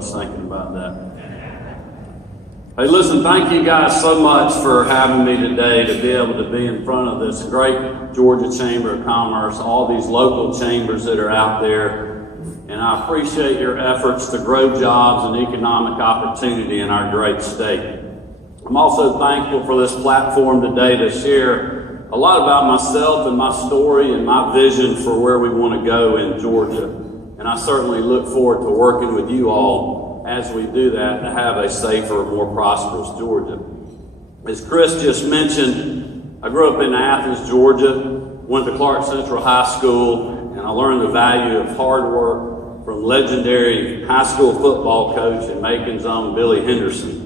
was thinking about that. Hey, listen, thank you guys so much for having me today to be able to be in front of this great Georgia Chamber of Commerce, all these local chambers that are out there. And I appreciate your efforts to grow jobs and economic opportunity in our great state. I'm also thankful for this platform today to share a lot about myself and my story and my vision for where we want to go in Georgia. And I certainly look forward to working with you all as we do that to have a safer, more prosperous Georgia. As Chris just mentioned, I grew up in Athens, Georgia, went to Clark Central High School, and I learned the value of hard work from legendary high school football coach and Macon's own Billy Henderson.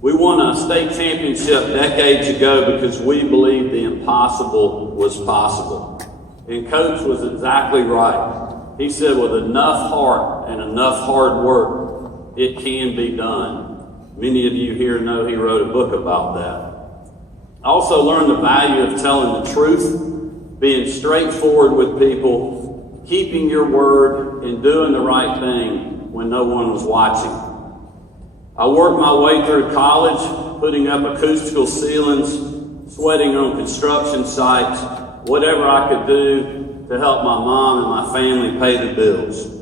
We won a state championship decades ago because we believed the impossible was possible. And Coach was exactly right. He said with enough heart and enough hard work, it can be done. Many of you here know he wrote a book about that. I also learned the value of telling the truth, being straightforward with people, keeping your word, and doing the right thing when no one was watching. I worked my way through college, putting up acoustical ceilings, sweating on construction sites, whatever I could do to help my mom and my family pay the bills.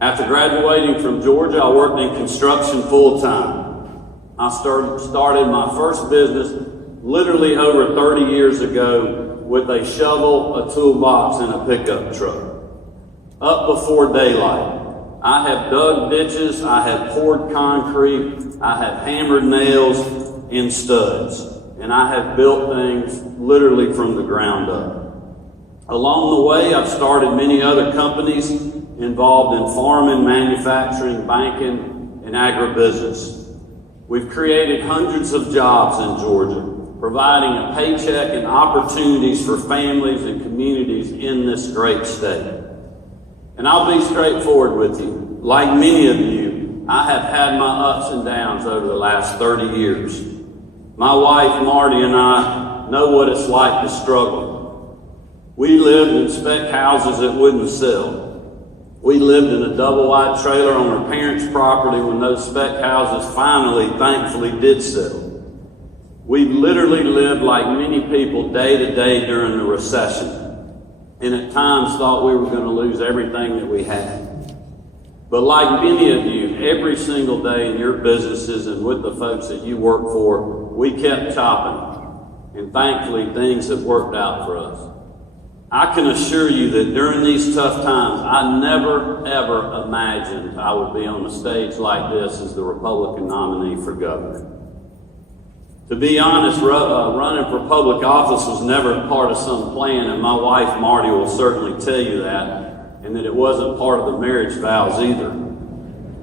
After graduating from Georgia, I worked in construction full-time. I started my first business literally over 30 years ago with a shovel, a toolbox, and a pickup truck. Up before daylight. I have dug ditches, I have poured concrete, I have hammered nails and studs, and I have built things literally from the ground up. Along the way, I've started many other companies involved in farming, manufacturing, banking, and agribusiness. We've created hundreds of jobs in Georgia, providing a paycheck and opportunities for families and communities in this great state. And I'll be straightforward with you. Like many of you, I have had my ups and downs over the last 30 years. My wife, Marty, and I know what it's like to struggle. We lived in spec houses that wouldn't sell. We lived in a double-wide trailer on our parents' property when those spec houses finally, thankfully, did sell. We literally lived like many people day to day during the recession, and at times thought we were going to lose everything that we had. But like many of you, every single day in your businesses and with the folks that you work for, we kept chopping, and thankfully things have worked out for us. I can assure you that during these tough times, I never, ever imagined I would be on a stage like this as the Republican nominee for governor. To be honest, running for public office was never part of some plan, and my wife, Marty, will certainly tell you that, and that it wasn't part of the marriage vows either.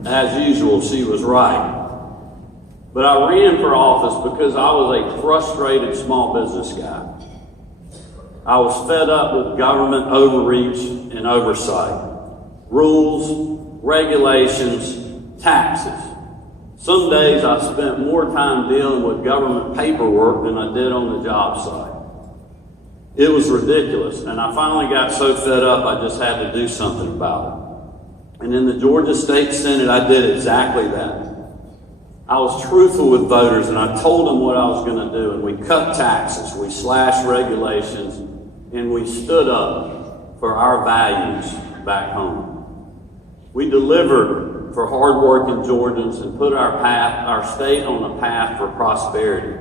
As usual, she was right. But I ran for office because I was a frustrated small business guy. I was fed up with government overreach and oversight, rules, regulations, taxes. Some days I spent more time dealing with government paperwork than I did on the job site. It was ridiculous, and I finally got so fed up I just had to do something about it. And in the Georgia State Senate, I did exactly that. I was truthful with voters, and I told them what I was going to do, and we cut taxes, we slashed regulations, and we stood up for our values back home. We delivered for hardworking Georgians and put our state on a path for prosperity.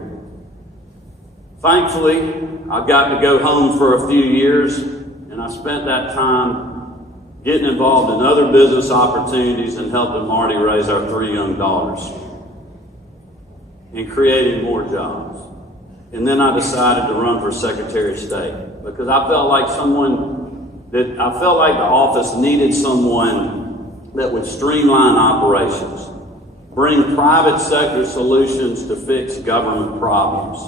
Thankfully, I got to go home for a few years, and I spent that time getting involved in other business opportunities and helping Marty raise our 3 young daughters and creating more jobs. And then I decided to run for Secretary of State because I felt like the office needed someone that would streamline operations, bring private sector solutions to fix government problems.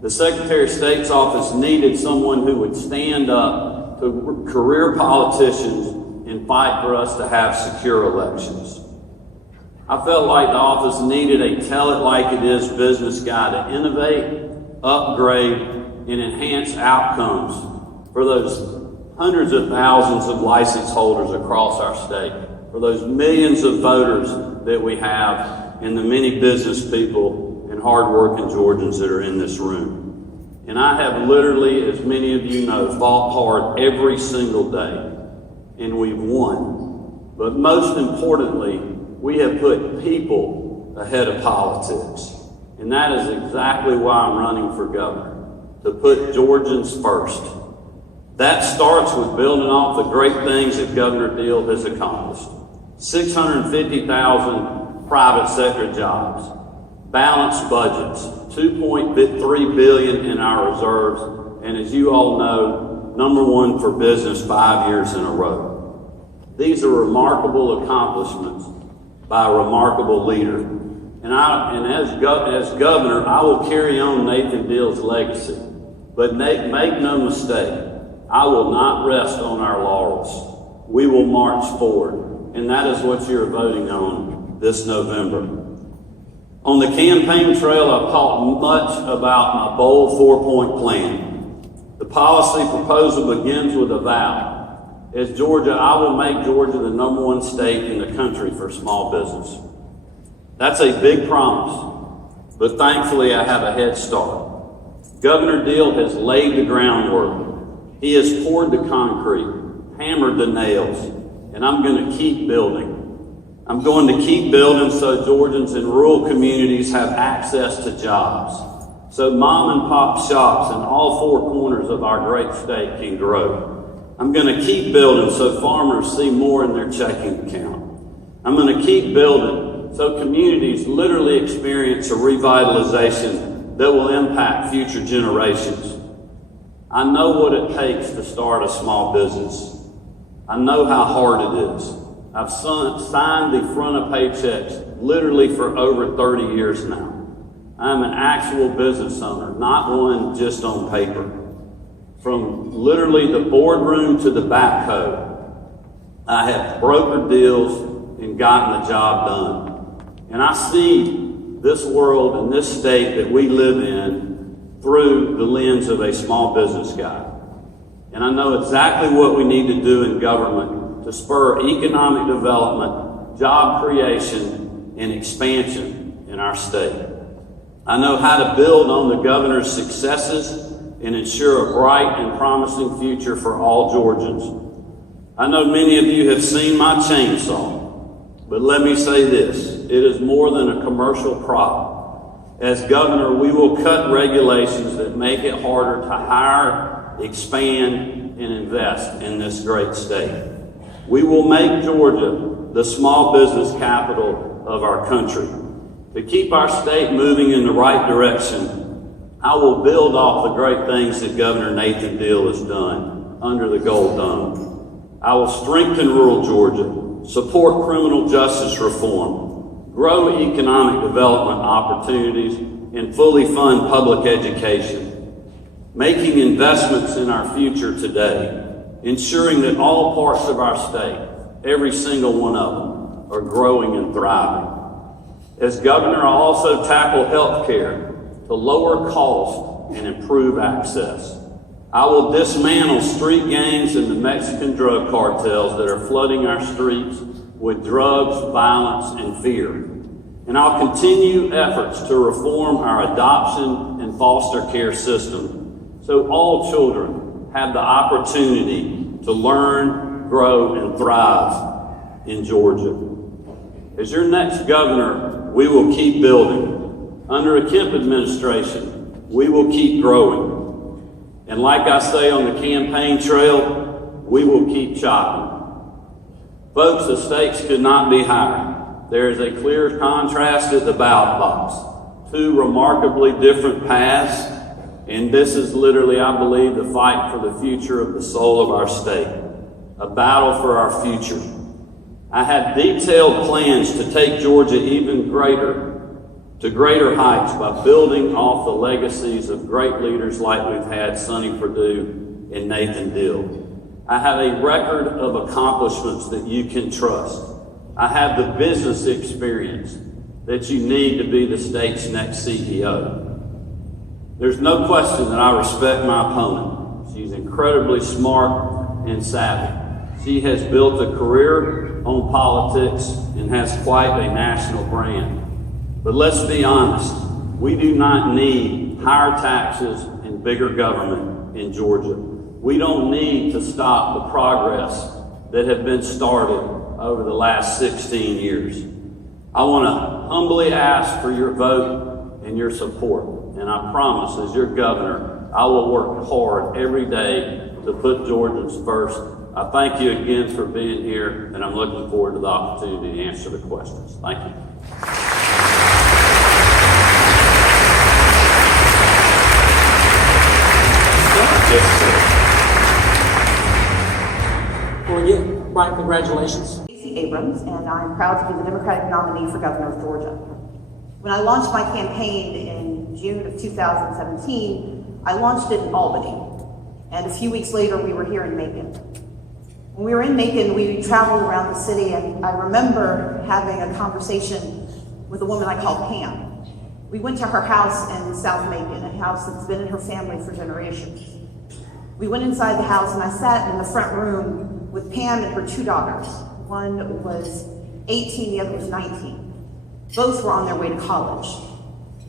The Secretary of State's office needed someone who would stand up to career politicians and fight for us to have secure elections. I felt like the office needed a tell-it-like-it-is business guy to innovate, upgrade, and enhance outcomes for those hundreds of thousands of license holders across our state. for those millions of voters that we have and the many business people and hardworking Georgians that are in this room. And I have literally, as many of you know, fought hard every single day, and we've won. But most importantly, we have put people ahead of politics. And that is exactly why I'm running for governor, to put Georgians first. That starts with building off the great things that Governor Deal has accomplished. 650,000 private sector jobs, balanced budgets, $2.3 billion in our reserves, and as you all know, #1 for business 5 years in a row. These are remarkable accomplishments by a remarkable leader. And as governor, I will carry on Nathan Deal's legacy. But make no mistake, I will not rest on our laurels. We will march forward. And that is what you're voting on this November. On the campaign trail, I've talked much about my bold 4-point plan. The policy proposal begins with a vow. As Georgia, I will make Georgia the #1 state in the country for small business. That's a big promise, but thankfully I have a head start. Governor Deal has laid the groundwork. He has poured the concrete, hammered the nails, and I'm going to keep building. I'm going to keep building so Georgians in rural communities have access to jobs, so mom and pop shops in all 4 corners of our great state can grow. I'm going to keep building so farmers see more in their checking account. I'm going to keep building so communities literally experience a revitalization that will impact future generations. I know what it takes to start a small business. I know how hard it is. I've signed the front of paychecks literally for over 30 years now. I'm an actual business owner, not one just on paper. From literally the boardroom to the backhoe, I have brokered deals and gotten the job done. And I see this world and this state that we live in through the lens of a small business guy. And I know exactly what we need to do in government to spur economic development, job creation, and expansion in our state. I know how to build on the governor's successes and ensure a bright and promising future for all Georgians. I know many of you have seen my chainsaw, but let me say this, it is more than a commercial prop. As governor, we will cut regulations that make it harder to hire, expand, and invest in this great state. We will make Georgia the small business capital of our country. To keep our state moving in the right direction, I will build off the great things that Governor Nathan Deal has done under the Gold Dome. I will strengthen rural Georgia, support criminal justice reform, grow economic development opportunities, and fully fund public education, making investments in our future today, ensuring that all parts of our state, every single one of them, are growing and thriving. As governor, I'll also tackle health care to lower cost and improve access. I will dismantle street gangs and the Mexican drug cartels that are flooding our streets with drugs, violence, and fear. And I'll continue efforts to reform our adoption and foster care system so all children have the opportunity to learn, grow, and thrive in Georgia. As your next governor, we will keep building. Under a Kemp administration, we will keep growing. And like I say on the campaign trail, we will keep chopping. Folks, the stakes could not be higher. There is a clear contrast at the ballot box. 2 remarkably different paths, and this is literally, I believe, the fight for the future of the soul of our state. A battle for our future. I have detailed plans to take Georgia even greater heights by building off the legacies of great leaders like we've had Sonny Perdue and Nathan Deal. I have a record of accomplishments that you can trust. I have the business experience that you need to be the state's next CEO. There's no question that I respect my opponent. She's incredibly smart and savvy. She has built a career on politics and has quite a national brand. But let's be honest, we do not need higher taxes and bigger government in Georgia. We don't need to stop the progress that have been started over the last 16 years. I want to humbly ask for your vote and your support. And I promise, as your governor, I will work hard every day to put Georgians first. I thank you again for being here, and I'm looking forward to the opportunity to answer the questions. Thank you. Well, again, Brian, congratulations. Abrams, and I'm proud to be the Democratic nominee for governor of Georgia. When I launched my campaign in June of 2017, I launched it in Albany, and a few weeks later we were here in Macon. When we were in Macon, we traveled around the city, and I remember having a conversation with a woman I call Pam. We went to her house in South Macon, a house that's been in her family for generations. We went inside the house, and I sat in the front room with Pam and her two daughters. One was 18, the other was 19. Both were on their way to college.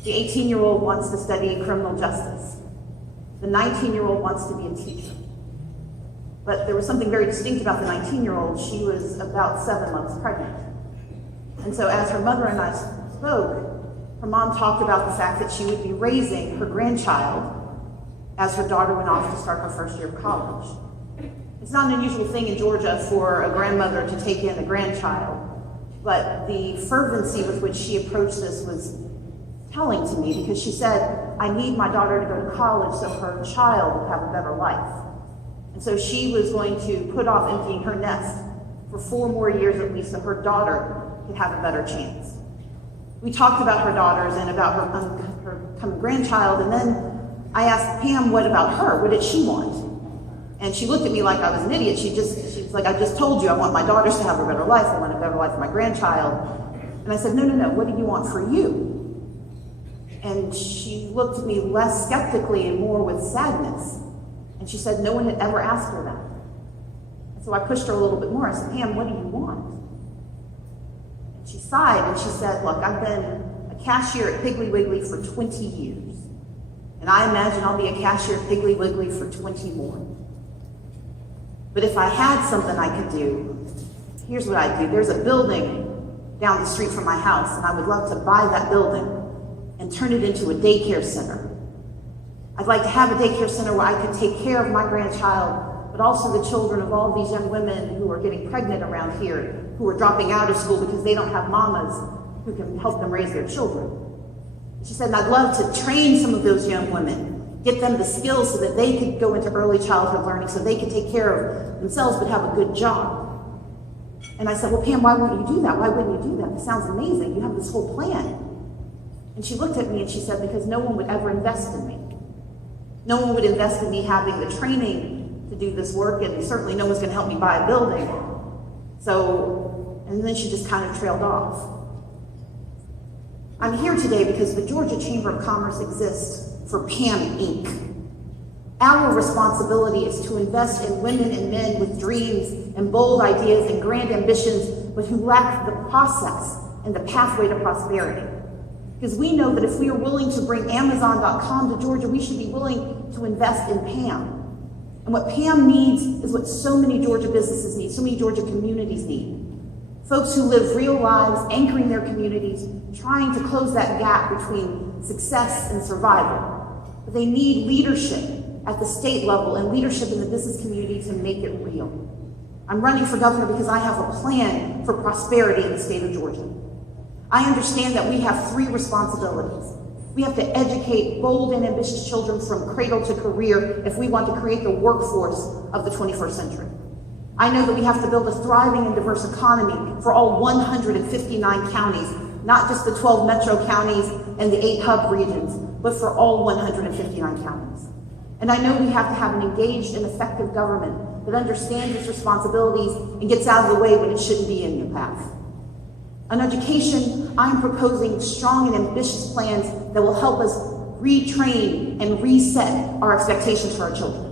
The 18-year-old wants to study criminal justice. The 19-year-old wants to be a teacher. But there was something very distinct about the 19-year-old. She was about 7 months pregnant. And so as her mother and I spoke, her mom talked about the fact that she would be raising her grandchild as her daughter went off to start her first year of college. It's not an unusual thing in Georgia for a grandmother to take in a grandchild, but the fervency with which she approached this was telling to me, because she said, I need my daughter to go to college so her child will have a better life. And so she was going to put off emptying her nest for 4 more years at least so her daughter could have a better chance. We talked about her daughters and about her coming grandchild, and then I asked Pam, what about her? What did she want? And she looked at me like I was an idiot. She was like, I just told you I want my daughters to have a better life. I want a better life for my grandchild. And I said, no, what do you want for you? And she looked at me less skeptically and more with sadness. And she said no one had ever asked her that. And so I pushed her a little bit more. I said, Pam, what do you want? And she sighed and she said, look, I've been a cashier at Piggly Wiggly for 20 years. And I imagine I'll be a cashier at Piggly Wiggly for 20 more. But if I had something I could do, here's what I'd do. There's a building down the street from my house, and I would love to buy that building and turn it into a daycare center. I'd like to have a daycare center where I could take care of my grandchild, but also the children of all these young women who are getting pregnant around here, who are dropping out of school because they don't have mamas who can help them raise their children. She said, and I'd love to train some of those young women, get them the skills so that they could go into early childhood learning, so they could take care of themselves but have a good job. And I said, well, Pam, why wouldn't you do that? Why wouldn't you do that? It sounds amazing. You have this whole plan. And she looked at me and she said, because no one would ever invest in me. No one would invest in me having the training to do this work, and certainly no one's going to help me buy a building. So, and then she just kind of trailed off. I'm here today because the Georgia Chamber of Commerce exists for PAM Inc. Our responsibility is to invest in women and men with dreams and bold ideas and grand ambitions, but who lack the process and the pathway to prosperity. Because we know that if we are willing to bring Amazon.com to Georgia, we should be willing to invest in PAM. And what PAM needs is what so many Georgia businesses need, so many Georgia communities need. Folks who live real lives, anchoring their communities, trying to close that gap between success and survival. But they need leadership at the state level and leadership in the business community to make it real. I'm running for governor because I have a plan for prosperity in the state of Georgia. I understand that we have 3 responsibilities. We have to educate bold and ambitious children from cradle to career if we want to create the workforce of the 21st century. I know that we have to build a thriving and diverse economy for all 159 counties, not just the 12 metro counties and the 8 hub regions, but for all 159 counties. And I know we have to have an engaged and effective government that understands its responsibilities and gets out of the way when it shouldn't be in your path. On education, I'm proposing strong and ambitious plans that will help us retrain and reset our expectations for our children.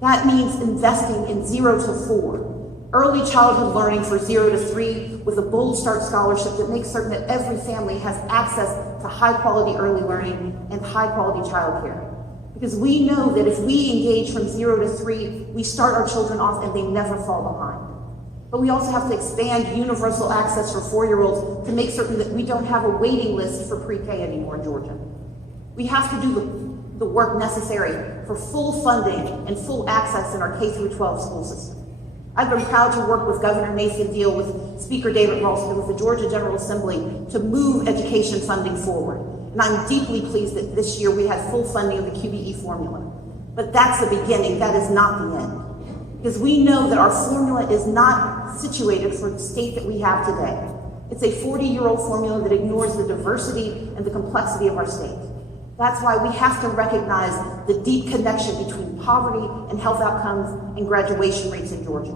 That means investing in 0 to 4, Early childhood learning for 0 to 3 with a Bold Start scholarship that makes certain that every family has access to high quality early learning and high quality childcare. Because we know that if we engage from 0 to 3, we start our children off and they never fall behind. But we also have to expand universal access for 4-year-olds to make certain that we don't have a waiting list for pre-K anymore in Georgia. We have to do the work necessary for full funding and full access in our K-12 school system. I've been proud to work with Governor Nathan Deal, with Speaker David Ralston, with the Georgia General Assembly to move education funding forward. And I'm deeply pleased that this year we had full funding of the QBE formula. But that's the beginning, that is not the end. Because we know that our formula is not situated for the state that we have today. It's a 40-year-old formula that ignores the diversity and the complexity of our state. That's why we have to recognize the deep connection between poverty and health outcomes and graduation rates in Georgia.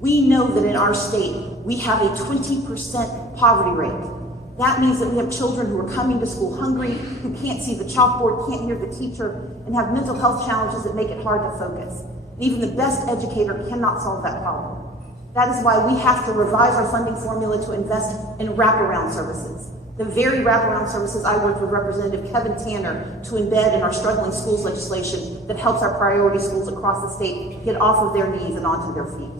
We know that in our state, we have a 20% poverty rate. That means that we have children who are coming to school hungry, who can't see the chalkboard, can't hear the teacher, and have mental health challenges that make it hard to focus. Even the best educator cannot solve that problem. That is why we have to revise our funding formula to invest in wraparound services. The very wraparound services I worked with Representative Kevin Tanner to embed in our struggling schools legislation that helps our priority schools across the state get off of their knees and onto their feet.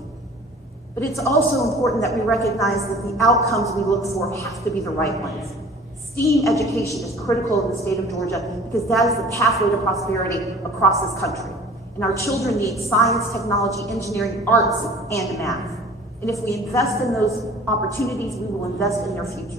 But it's also important that we recognize that the outcomes we look for have to be the right ones. STEAM education is critical in the state of Georgia because that is the pathway to prosperity across this country. And our children need science, technology, engineering, arts, and math. And if we invest in those opportunities, we will invest in their futures.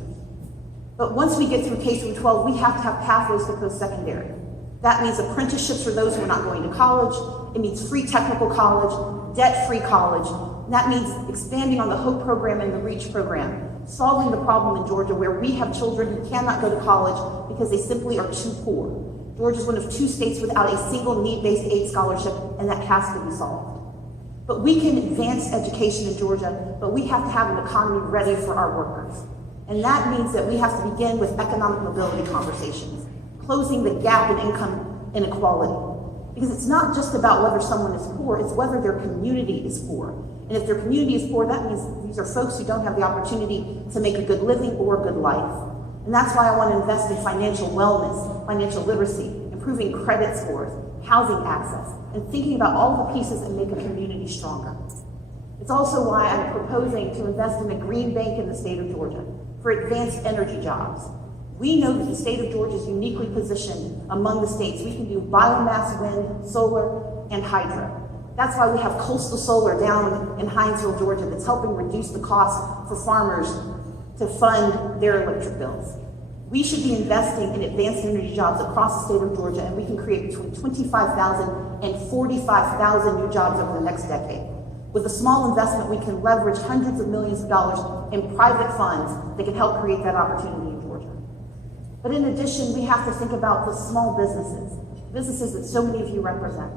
But once we get through K-12, we have to have pathways to post-secondary. That means apprenticeships for those who are not going to college. It means free technical college, debt-free college. And that means expanding on the HOPE program and the REACH program, solving the problem in Georgia where we have children who cannot go to college because they simply are too poor. Georgia is one of 2 states without a single need-based aid scholarship, and that has to be solved. But we can advance education in Georgia, but we have to have an economy ready for our workers. And that means that we have to begin with economic mobility conversations, closing the gap in income inequality. Because it's not just about whether someone is poor, it's whether their community is poor. And if their community is poor, that means these are folks who don't have the opportunity to make a good living or a good life. And that's why I want to invest in financial wellness, financial literacy, improving credit scores, housing access, and thinking about all the pieces that make a community stronger. It's also why I'm proposing to invest in a green bank in the state of Georgia for advanced energy jobs. We know that the state of Georgia is uniquely positioned among the states. We can do biomass, wind, solar, and hydro. That's why we have coastal solar down in Hinesville, Georgia, that's helping reduce the cost for farmers to fund their electric bills. We should be investing in advanced energy jobs across the state of Georgia, and we can create between 25,000 and 45,000 new jobs over the next decade. With a small investment, we can leverage hundreds of millions of dollars in private funds that can help create that opportunity in Georgia. But in addition, we have to think about the small businesses that so many of you represent.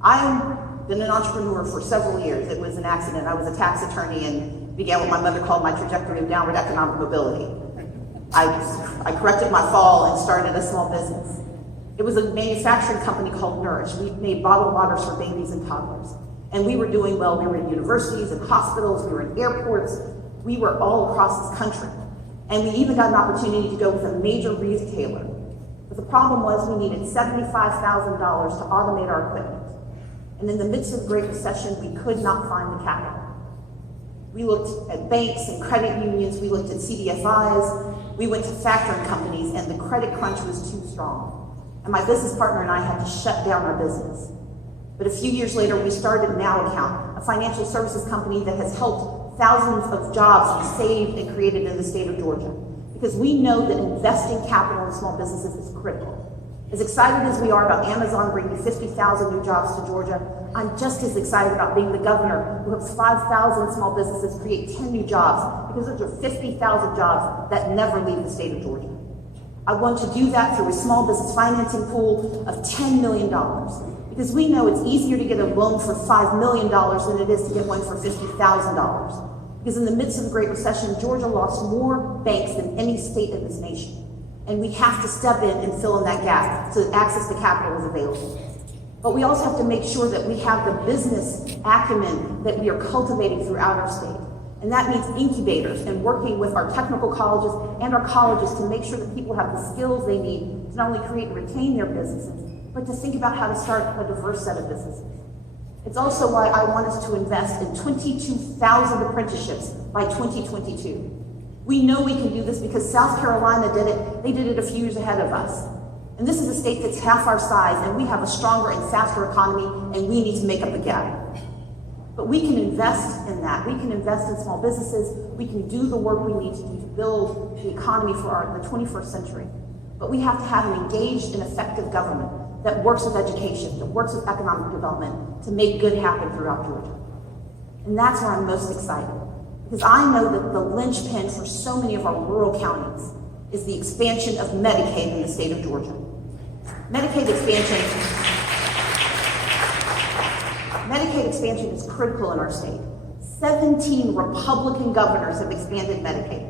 I've been an entrepreneur for several years. It was an accident. I was a tax attorney and began what my mother called my trajectory of downward economic mobility. I corrected my fall and started a small business. It was a manufacturing company called Nourish. We made bottled waters for babies and toddlers. And we were doing well. We were in universities and hospitals. We were in airports. We were all across this country. And we even got an opportunity to go with a major retailer. But the problem was we needed $75,000 to automate our equipment. And in the midst of the Great Recession, we could not find the capital. We looked at banks and credit unions. We looked at CDFIs. We went to factoring companies, and the credit crunch was too strong. And my business partner and I had to shut down our business. But a few years later, we started Now Account, a financial services company that has helped thousands of jobs be saved and created in the state of Georgia. Because we know that investing capital in small businesses is critical. As excited as we are about Amazon bringing 50,000 new jobs to Georgia, I'm just as excited about being the governor who helps 5,000 small businesses create 10 new jobs, because those are 50,000 jobs that never leave the state of Georgia. I want to do that through a small business financing pool of $10 million. Because we know it's easier to get a loan for $5 million than it is to get one for $50,000. Because in the midst of the Great Recession, Georgia lost more banks than any state in this nation. And we have to step in and fill in that gap so that access to capital is available. But we also have to make sure that we have the business acumen that we are cultivating throughout our state. And that means incubators and working with our technical colleges and our colleges to make sure that people have the skills they need to not only create and retain their businesses, but to think about how to start a diverse set of businesses. It's also why I want us to invest in 22,000 apprenticeships by 2022. We know we can do this because South Carolina did it. They did it a few years ahead of us. And this is a state that's half our size, and we have a stronger and faster economy, and we need to make up the gap. But we can invest in that. We can invest in small businesses. We can do the work we need to do to build the economy for the 21st century. But we have to have an engaged and effective government that works with education, that works with economic development to make good happen throughout Georgia. And that's where I'm most excited, because I know that the linchpin for so many of our rural counties is the expansion of Medicaid in the state of Georgia. Medicaid expansion is critical in our state. 17 Republican governors have expanded Medicaid,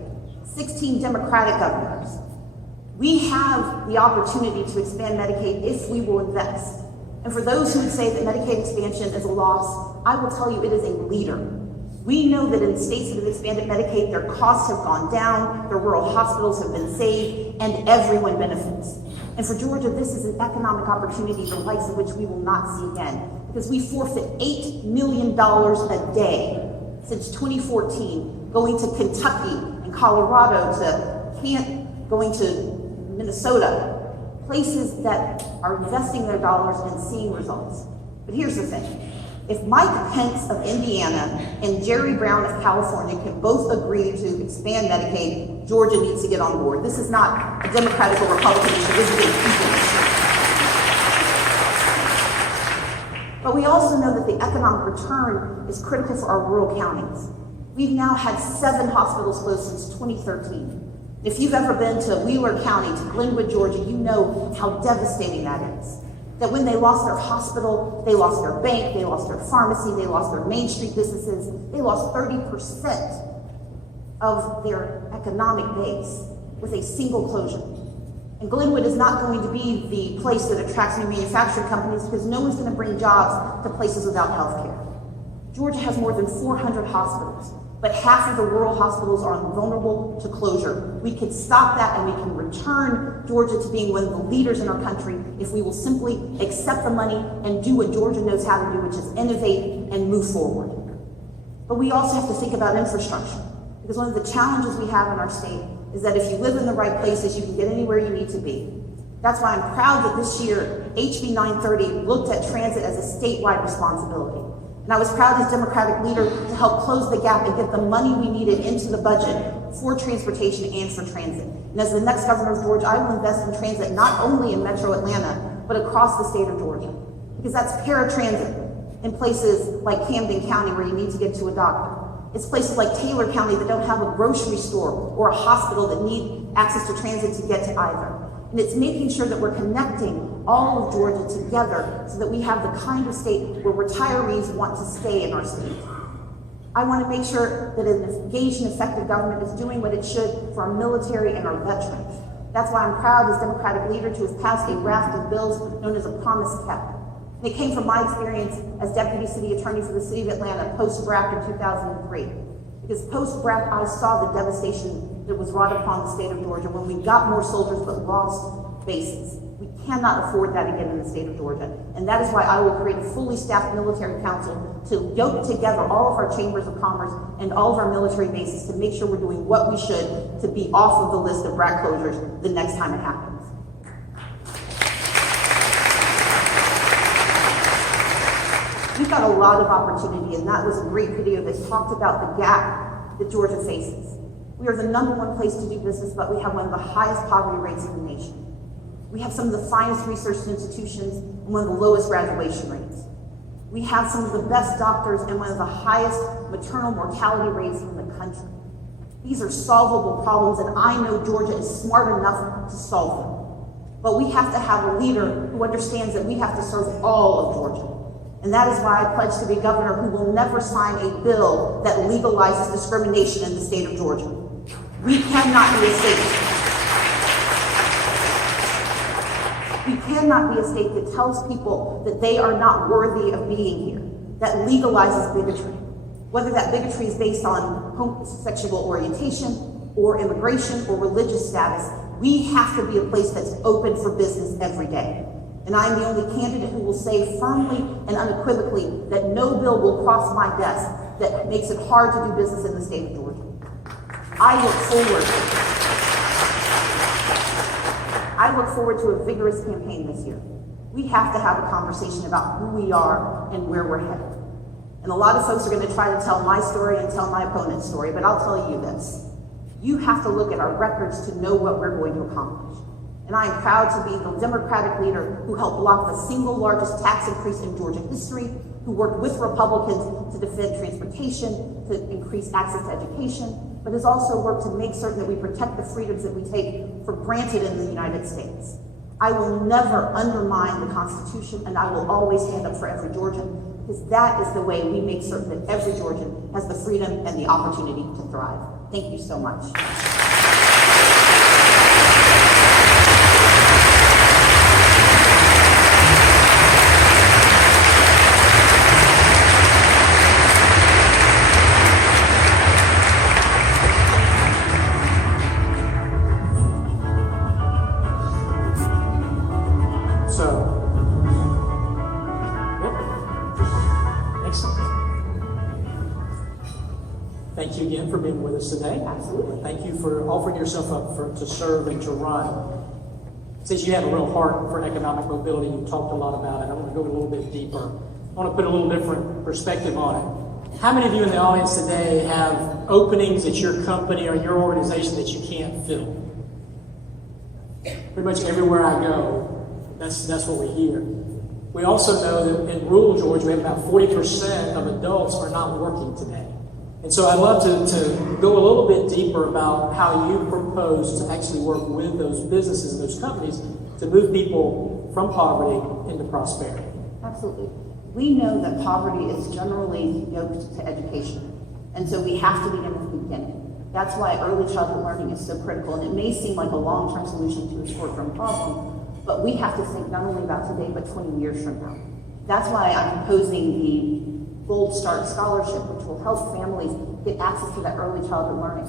16 Democratic governors. We have the opportunity to expand Medicaid if we will invest. And for those who would say that Medicaid expansion is a loss, I will tell you it is a leader. We know that in states that have expanded Medicaid, their costs have gone down, their rural hospitals have been saved, and everyone benefits. And for Georgia, this is an economic opportunity the likes of which we will not see again, because we forfeit $8 million a day since 2014, going to Kentucky and Colorado to going to Minnesota, places that are investing their dollars and seeing results. But here's the thing. If Mike Pence of Indiana and Jerry Brown of California can both agree to expand Medicaid, Georgia needs to get on board. This is not a Democratic or Republican issue, this is a people issue. But we also know that the economic return is critical for our rural counties. We've now had 7 hospitals close since 2013. If you've ever been to Wheeler County, to Glenwood, Georgia, you know how devastating that is. That when they lost their hospital, they lost their bank, they lost their pharmacy, they lost their Main Street businesses, they lost 30% of their economic base with a single closure. And Glenwood is not going to be the place that attracts new manufacturing companies because no one's going to bring jobs to places without health care. Georgia has more than 400 hospitals, but half of the rural hospitals are vulnerable to closure. We can stop that and we can return Georgia to being one of the leaders in our country if we will simply accept the money and do what Georgia knows how to do, which is innovate and move forward. But we also have to think about infrastructure, because one of the challenges we have in our state is that if you live in the right places, you can get anywhere you need to be. That's why I'm proud that this year, HB 930 looked at transit as a statewide responsibility. And I was proud as Democratic leader to help close the gap and get the money we needed into the budget for transportation and for transit. And as the next governor of Georgia, I will invest in transit not only in Metro Atlanta, but across the state of Georgia. Because that's paratransit in places like Camden County where you need to get to a doctor. It's places like Taylor County that don't have a grocery store or a hospital that need access to transit to get to either. And it's making sure that we're connecting all of Georgia together so that we have the kind of state where retirees want to stay in our state. I want to make sure that an engaged and effective government is doing what it should for our military and our veterans. That's why I'm proud as Democratic leader to have passed a raft of bills known as a promise kept. And it came from my experience as Deputy City Attorney for the City of Atlanta post-BRAC in 2003. Because post-BRAC, I saw the devastation that was wrought upon the state of Georgia when we got more soldiers but lost bases. We cannot afford that again in the state of Georgia. And that is why I will create a fully staffed military council to yoke together all of our chambers of commerce and all of our military bases to make sure we're doing what we should to be off of the list of BRAC closures the next time it happens. We've got a lot of opportunity, and that was a great video that talked about the gap that Georgia faces. We are the #1 place to do business, but we have one of the highest poverty rates in the nation. We have some of the finest research institutions and one of the lowest graduation rates. We have some of the best doctors and one of the highest maternal mortality rates in the country. These are solvable problems, and I know Georgia is smart enough to solve them. But we have to have a leader who understands that we have to serve all of Georgia. And that is why I pledge to be governor who will never sign a bill that legalizes discrimination in the state of Georgia. We cannot be a state. We cannot be a state that tells people that they are not worthy of being here, that legalizes bigotry. Whether that bigotry is based on homosexual orientation or immigration or religious status, we have to be a place that's open for business every day. And I am the only candidate who will say firmly and unequivocally that no bill will cross my desk that makes it hard to do business in the state of Georgia. I look forward to a vigorous campaign this year. We have to have a conversation about who we are and where we're headed. And a lot of folks are going to try to tell my story and tell my opponent's story, but I'll tell you this. You have to look at our records to know what we're going to accomplish. And I am proud to be the Democratic leader who helped block the single largest tax increase in Georgia history, who worked with Republicans to defend transportation, to increase access to education, but has also worked to make certain that we protect the freedoms that we take for granted in the United States. I will never undermine the Constitution, and I will always stand up for every Georgian, because that is the way we make certain that every Georgian has the freedom and the opportunity to thrive. Thank you so much. Thank you again for being with us today. Absolutely. Thank you for offering yourself up to serve and to run. Since you have a real heart for economic mobility, you talked a lot about it. I want to go a little bit deeper. I want to put a little different perspective on it. How many of you in the audience today have openings at your company or your organization that you can't fill? Pretty much everywhere I go, that's what we hear. We also know that in rural Georgia, we have about 40% of adults are not working today. And so I'd love to go a little bit deeper about how you propose to actually work with those businesses and those companies to move people from poverty into prosperity. Absolutely. We know that poverty is generally yoked to education. And so we have to begin at the beginning. That's why early childhood learning is so critical. And it may seem like a long-term solution to a short-term problem, but we have to think not only about today, but 20 years from now. That's why I'm proposing the Gold Start Scholarship, which will help families get access to that early childhood learning.